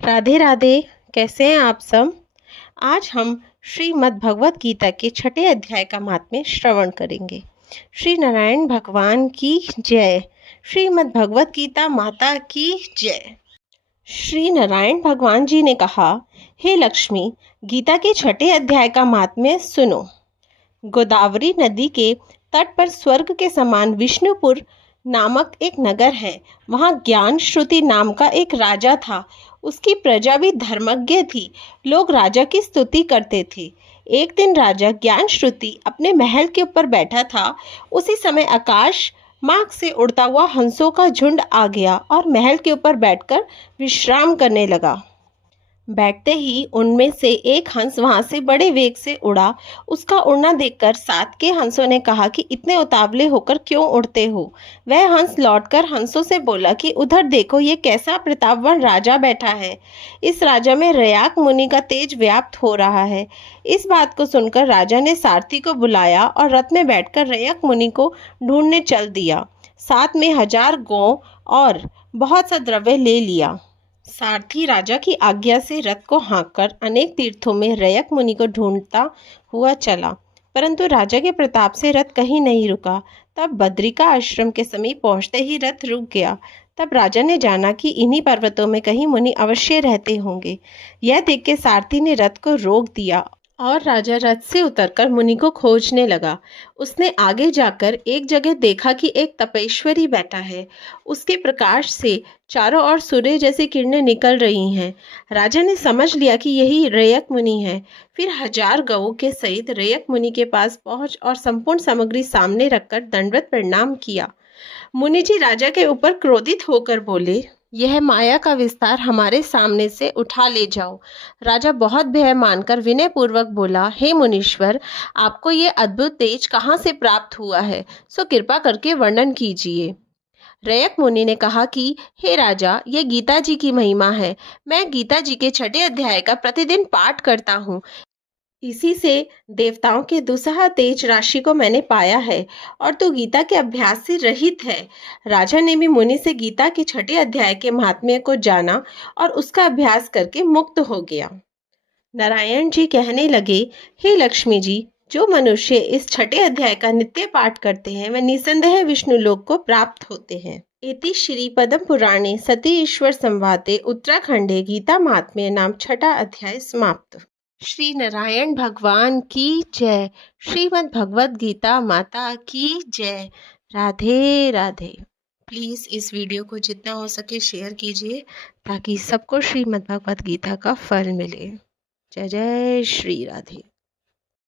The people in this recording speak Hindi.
राधे राधे। कैसे हैं आप सब। आज हम श्रीमद् भगवत गीता के छठे अध्याय का महात्म्य श्रवण करेंगे। श्री नारायण भगवान की जय। श्रीमद् भगवत गीता माता की जय। श्री नारायण भगवान जी ने कहा, हे लक्ष्मी, गीता के छठे अध्याय का महात्म्य सुनो। गोदावरी नदी के तट पर स्वर्ग के समान विष्णुपुर नामक एक नगर है। वहाँ ज्ञान श्रुति नाम का एक राजा था। उसकी प्रजा भी धर्मज्ञ थी। लोग राजा की स्तुति करते थे। एक दिन राजा ज्ञान श्रुति अपने महल के ऊपर बैठा था। उसी समय आकाश मार्ग से उड़ता हुआ हंसों का झुंड आ गया और महल के ऊपर बैठकर विश्राम करने लगा। बैठते ही उनमें से एक हंस वहां से बड़े वेग से उड़ा। उसका उड़ना देखकर साथ के हंसों ने कहा कि इतने उतावले होकर क्यों उड़ते हो। वह हंस लौटकर हंसों से बोला कि उधर देखो, ये कैसा प्रतापवान राजा बैठा है। इस राजा में रयाक मुनि का तेज व्याप्त हो रहा है। इस बात को सुनकर राजा ने सारथी को बुलाया और रथ में बैठकर रयाक मुनि को ढूंढने चल दिया। साथ में 1000 गौ और बहुत सा द्रव्य ले लिया। सारथी राजा की आज्ञा से रथ को हाँककर अनेक तीर्थों में रयक मुनि को ढूंढता हुआ चला, परंतु राजा के प्रताप से रथ कहीं नहीं रुका। तब बद्रिका आश्रम के समीप पहुंचते ही रथ रुक गया। तब राजा ने जाना कि इन्हीं पर्वतों में कहीं मुनि अवश्य रहते होंगे। यह देख के सारथी ने रथ को रोक दिया और राजा रथ से उतरकर मुनि को खोजने लगा। उसने आगे जाकर एक जगह देखा कि एक तपेश्वरी बैठा है। उसके प्रकाश से चारों ओर सूर्य जैसी किरणें निकल रही हैं। राजा ने समझ लिया कि यही रयक मुनि है। फिर 1000 गौओं के सहित रयक मुनि के पास पहुंच और संपूर्ण सामग्री सामने रखकर दंडवत प्रणाम किया। मुनि जी राजा के ऊपर क्रोधित होकर बोले, यह माया का विस्तार हमारे सामने से उठा ले जाओ। राजा बहुत भय मानकर विनय पूर्वक बोला, हे मुनीश्वर, आपको ये अद्भुत तेज कहाँ से प्राप्त हुआ है, सो कृपा करके वर्णन कीजिए। रयक मुनि ने कहा कि हे राजा, यह गीता जी की महिमा है। मैं गीता जी के छठे अध्याय का प्रतिदिन पाठ करता हूँ। इसी से देवताओं के दुसह तेज राशि को मैंने पाया है और तू गीता के अभ्यास से रहित है। राजा ने भी मुनि से गीता के छठे अध्याय के महात्म्य को जाना और उसका अभ्यास करके मुक्त हो गया। नारायण जी कहने लगे, हे लक्ष्मी जी, जो मनुष्य इस छठे अध्याय का नित्य पाठ करते हैं वह निसंदेह विष्णु लोक को प्राप्त होते हैं। इति श्री पद्म पुराणे सती ईश्वर संवादे उत्तराखंडे गीता महात्म्य नाम छठा अध्याय समाप्त। श्री नारायण भगवान की जय। श्रीमद् भगवत गीता माता की जय। राधे राधे। प्लीज़ इस वीडियो को जितना हो सके शेयर कीजिए ताकि सबको श्रीमद् भगवत गीता का फल मिले। जय जय श्री राधे।